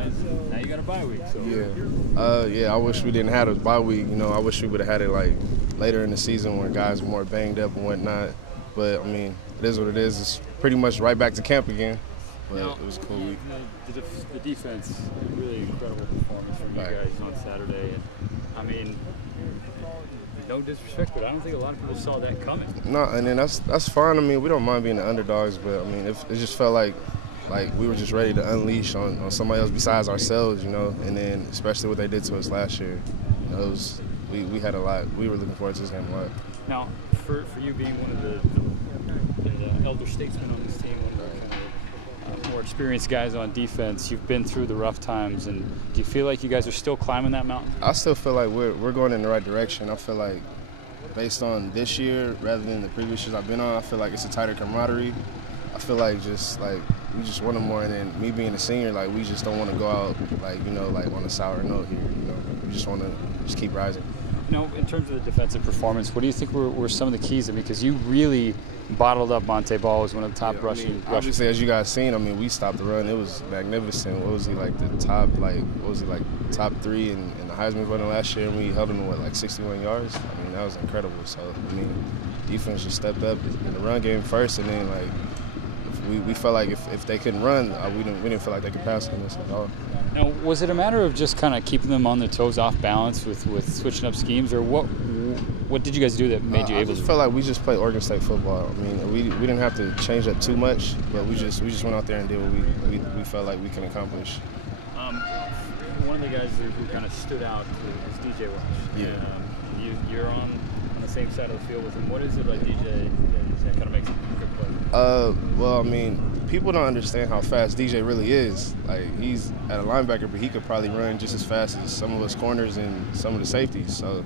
guys. Now you got a bye week. So. Yeah, I wish we didn't have a bye week. You know, I wish we would have had it like later in the season when guys were more banged up and whatnot. But I mean, it is what it is. It's pretty much right back to camp again. But it was a cool week. The defense, really incredible performance from you guys on Saturday. And, I mean, no disrespect, but I don't think a lot of people saw that coming. No, and then that's fine. I mean, we don't mind being the underdogs, but I mean, it just felt like we were just ready to unleash on somebody else besides ourselves, you know. And then especially what they did to us last year, you know, we had a lot. We were looking forward to this game a lot. Now, for you being one of the elder statesmen on this team, one of the kind of more experienced guys on defense, you've been through the rough times, and do you feel like you guys are still climbing that mountain? I still feel like we're going in the right direction. I feel like based on this year rather than the previous years I've been on, I feel like it's a tighter camaraderie. I feel like we just want more, and then me being a senior, like we just don't want to go out on a sour note here. You know, we just want to just keep rising. You know, in terms of the defensive performance, what do you think were some of the keys? Because you really bottled up Monte Ball as one of the top rushing. Obviously, as you guys seen, I mean, we stopped the run. It was magnificent. What was he like top 3 in the Heisman running last year, and we held him to 61 yards. I mean, that was incredible. So I mean, defense just stepped up in the run game first, and then we felt like if they couldn't run, we didn't feel like they could pass on us at all. Now, was it a matter of just kind of keeping them on their toes, off balance with switching up schemes, or what did you guys do that made you able to? I just felt like we just played Oregon State football. I mean, we didn't have to change up too much, but we just went out there and did what we felt like we can accomplish. One of the guys who kind of stood out is DJ Welch. Yeah. You're on the same side of the field with him. What is it like DJ that kind of makes him a good player? Well, I mean, people don't understand how fast DJ really is. Like, he's at a linebacker, but he could probably run just as fast as some of us corners and some of the safeties. So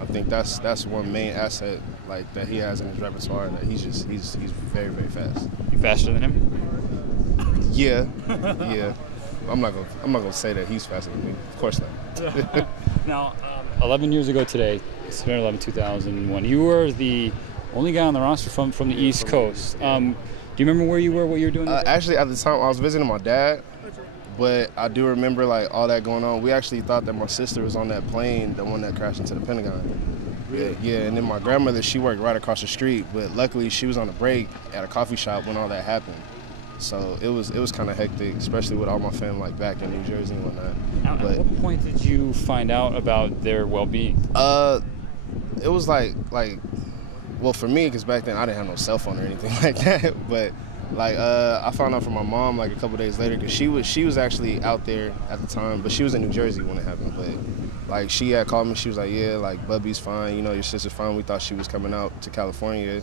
I think that's one main asset that he has in his repertoire. That he's very, very fast. You faster than him? Yeah, yeah. I'm not gonna say that he's faster than me. Of course not. Now, 11 years ago today, September 11, 2001, you were the only guy on the roster from the East Coast. Do you remember where you were, what you were doing? Actually, at the time, I was visiting my dad, but I do remember all that going on. We actually thought that my sister was on that plane, the one that crashed into the Pentagon. Really? Yeah, and then my grandmother, she worked right across the street, but luckily she was on a break at a coffee shop when all that happened. So it was kind of hectic, especially with all my family back in New Jersey and whatnot. Now, at what point did you find out about their well-being? It was well, for me, because back then I didn't have no cell phone or anything like that. But I found out from my mom a couple days later, because she was actually out there at the time, but she was in New Jersey when it happened. But she had called me. She was like, "Yeah, Bubby's fine. You know, your sister's fine." We thought she was coming out to California.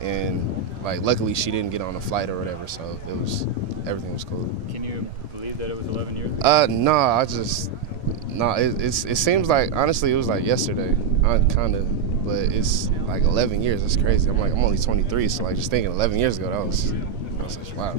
And luckily she didn't get on a flight or whatever, so everything was cool. Can you believe that it was 11 years? No, it seems like, honestly, it was yesterday. Kind of, but it's 11 years. It's crazy. I'm only 23, so just thinking 11 years ago, that was just wow.